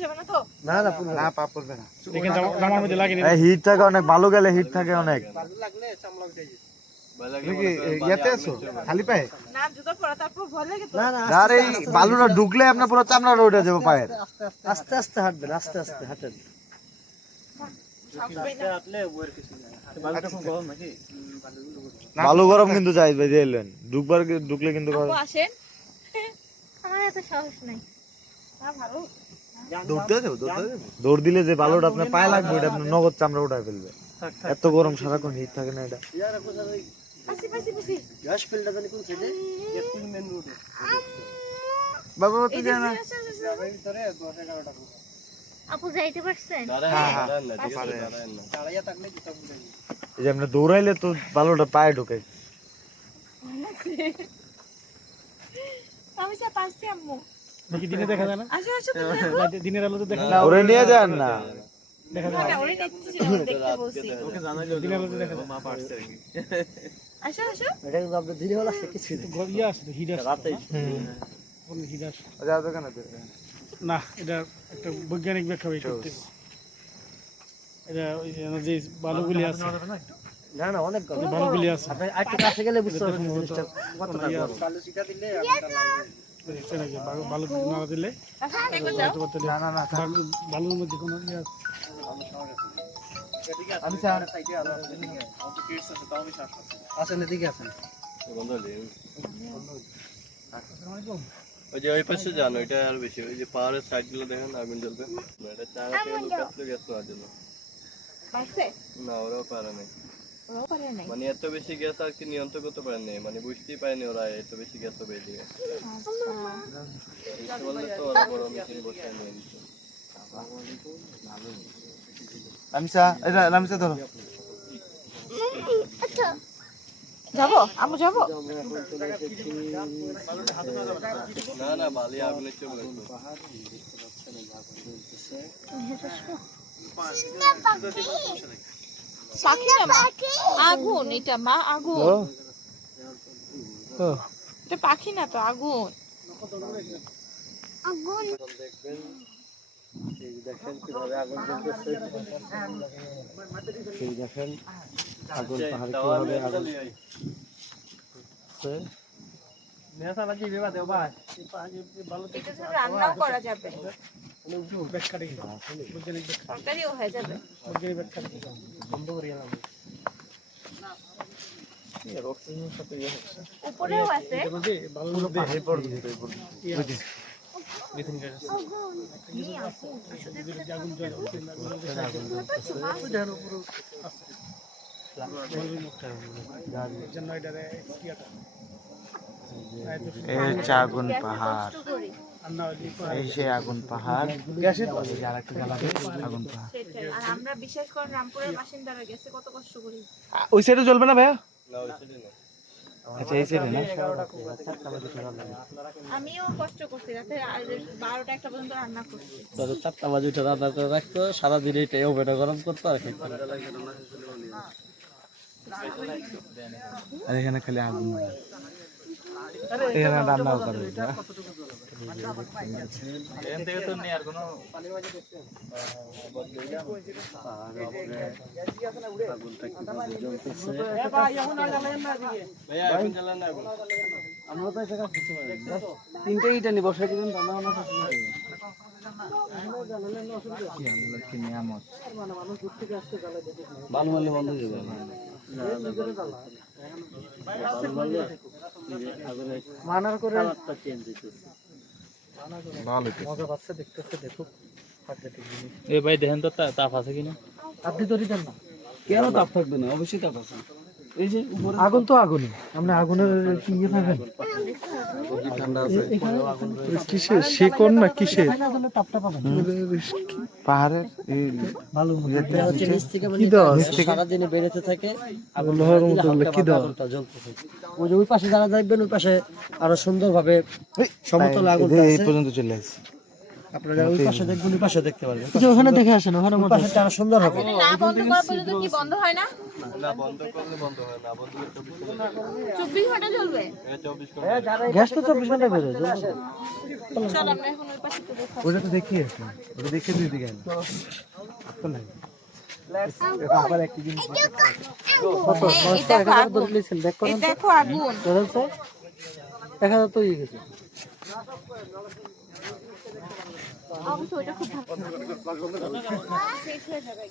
যাবে না না না। না পা পড়বে না। জামার মধ্যে লাগিয়ে নিন। হিট থাকে অনেক ভালো গেলে হিট থাকে অনেক। তুমি কি এ, ইয়াতে আছো? খালি পায়ে? না জুতো পরা তারপর ভয় লাগে তো। না না আর এই বালুটা ঢুকলে আপনার পুরো চামড়া উঠে যাবে পায়ের। আস্তে আস্তে হাঁটবেন আস্তে আস্তে হাঁটেন। পাই না। বালু গরম। কিন্তু চাইবে দিলেন ঢুকবার ঢুকলে কিন্তু আসেন। আমার এত সাহস নাই। দৌড় দিলে যে বালুটা আপনার পায়ে লাগবে এটা আপনার নগদ চামড়া উঠায় ফেলবে। এত গরম সারাক্ষণ হিট থাকে না এটা। বাবা তুই জানা। আপু যাইতে পারছেন? এই যে দৌড়াইলে তো বালুটা পায়ে ঢুকে। আমি পারছি আম্মু। নাকি দিনে দেখা যায় না? আসো আসো তুমি দেখো। রাতে- দিনের আলোতে দেখা যায় ওরে নিয়ে যান না। দেখা যায় ওটা ওরে দেখতেছিলাম, দেখতে বলছি দিনের আলোতে দেখা যায়। আসো আসো। এটা কিন্তু আপনি ধীরে হলা শিখেছি ঘর আছে তো, রাতে হিট আছে যাও তো না এটা একটা বৈজ্ঞানিক ব্যাখ্যা করতে এটা ওই যে যে বালুগুলি আছে। না না অনেক বালুগুলি আছে। আপনি কাছে গেলে বুঝতে পারবেন। বালু- বালু না দিলে বালুর মধ্যে কোনো ইয়ে আছে। আমি আসেন এদিকে আসেন। ওই যে ওই পাশে যান ওইটা আর বেশি। ওই যে পাহাড়ের সাইডগুলো দেখেন আগুন জ্বলবে। এটা লুকাচ্ছিল গ্যাস নেওয়ার জন্য। না ওরাও পারে নাই। ওরাও পারে নাই। মানে এত বেশি গ্যাস আর কি নিয়ন্ত্রণ করতে পারেনি মানে বুঝতেই পারেনি ওরা এত বেশি গ্যাস হবে এদিকে তো ওরা বড় মেশিন বসে নিয়ে নিত। রামসা এটা রামসা ধরো। যাব? আম্মু যাব? না না বালি আগুনের চোখ লাগবে পাখি না মা? আগুন এটা মা আগুন। এটা পাখি না তো আগুন। এই দেখেন কীভাবে আগুন জ্বলতেছে। এই দেখেন আগুন পাহাড়ে কীভাবে আগুন রান্নাও করা যাবে। তরকারিও হয়ে যাবে। উপরেও আছে। জন্য এই হচ্ছে আগুন পাহাড় এই সে আগুন পাহাড় আগুন পাহাড়। আমরা বিশেষ করে রামপুরের বাসিন্দারা গেছে কত কষ্ট করি। ওই সাইডে জ্বলবে না ভাইয়া? আচ্ছা এই সাইডে না? আমিও কষ্ট করছি রাতে আর বারোটা একটা পর্যন্ত রান্না করছি। তাদের চারটা বাজে উঠে রান্না করে রাখতো সারাদিন এটাই ওভেনে গরম করতো আর খেতে। আর এখানে খালি আগুন এখানে রান্নাও করে আমরা তো এটা। তিনটে ইটা রান্না বান্না কি নিয়ামত। বালু মারলে বন্ধ হয়ে যাবে। মানার করে চেঞ্জ হইতেছে ভালো মজা পাচ্ছে দেখতেছে দেখুক এ ভাই দেখেন তো তাপ আছে কিনা? আপনি না। কেন তাপ থাকবে না? অবশ্যই তাপ আছে। এই যে উপরে আগুন তো আগুনই। আপনি আগুনের কি ইয়ে থাকেন কিসের না কিসের পাহাড়ের কি সারাদিনে থাকে লোহার মতো কি ওই যে ওই পাশে যারা দেখবেন ওই পাশে আরও সুন্দরভাবে সমতল আগুন এই পর্যন্ত চলে আসছে আপনারা ওই পাশে দেখবেন ওই পাশে দেখতে পারবেন। ওখানে দেখে আসেন ওখানে সুন্দর হবে। না বন্ধ করা পর্যন্ত কি বন্ধ হয় না? না বন্ধ করলে বন্ধ হয় না বন্ধ করলে চব্বিশ ঘণ্টা চলবে? এটা চব্বিশ ঘণ্টা গ্যাস তো চব্বিশ ঘণ্টা বেরোয় চল আমরা এখন ওই পাশে একটু দেখো। ওটা তো দেখিয়ে আসলাম। ওটা দেখে দুই দিকে আনলাম আবার একটি জিনিস দেখো আগুন। এই দেখো আগুন এক হাজার তো ইয়ে গেছে অবশ্য ওইটা খুব ভালো। শেষ হয়ে যাবে।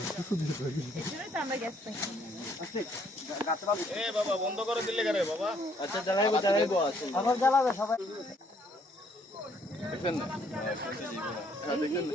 এজন্যই তো আমরা গ্যাস পাই আচ্ছা জ্বালাইবো জ্বালাইবো আবার জ্বালাবে সবাই দেখবেন না দেখবেন না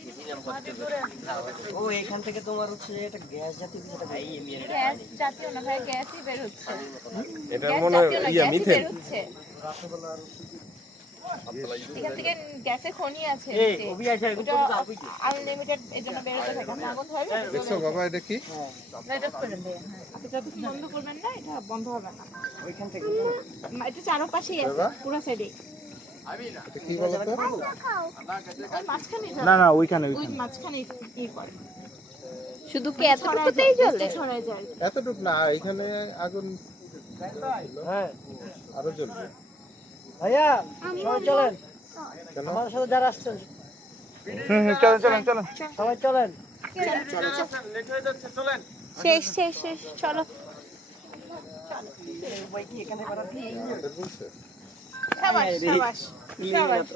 একটা সে লাগতে জানা এই লাইট জ্বালাইলে তো বোঝা যায় না আগুন পাহাড় গ্যাস জাতীয় না ভাই গ্যাসই বের হচ্ছে। এটা মনে জাতীয় ইয়া মিথেন। এখান থেকে গ্যাসে খনি আছে আনলিমিটেড এর জন্য থাকে। আগুন দেখছ বাবা এটা কি? হ্যাঁ। আপনি যতক্ষণ বন্ধ করবেন না এটা বন্ধ হবে না। ওইখান থেকে। এটা চারপাশেই আছে পুরো সাইডে এটা কি বলতো ওই না না ওইখানে শুধু কি এতটুকুতেই জ্বলে? এতটুক না এখানে আগুন আরও জ্বলবে। ভাইয়া সবাই চলেন। আমাদের সাথে যারা আসছেন চলেন চলেন চলেন। সবাই চলেন। শেষ শেষ শেষ চলো। সাবাস সাবাস সাবাস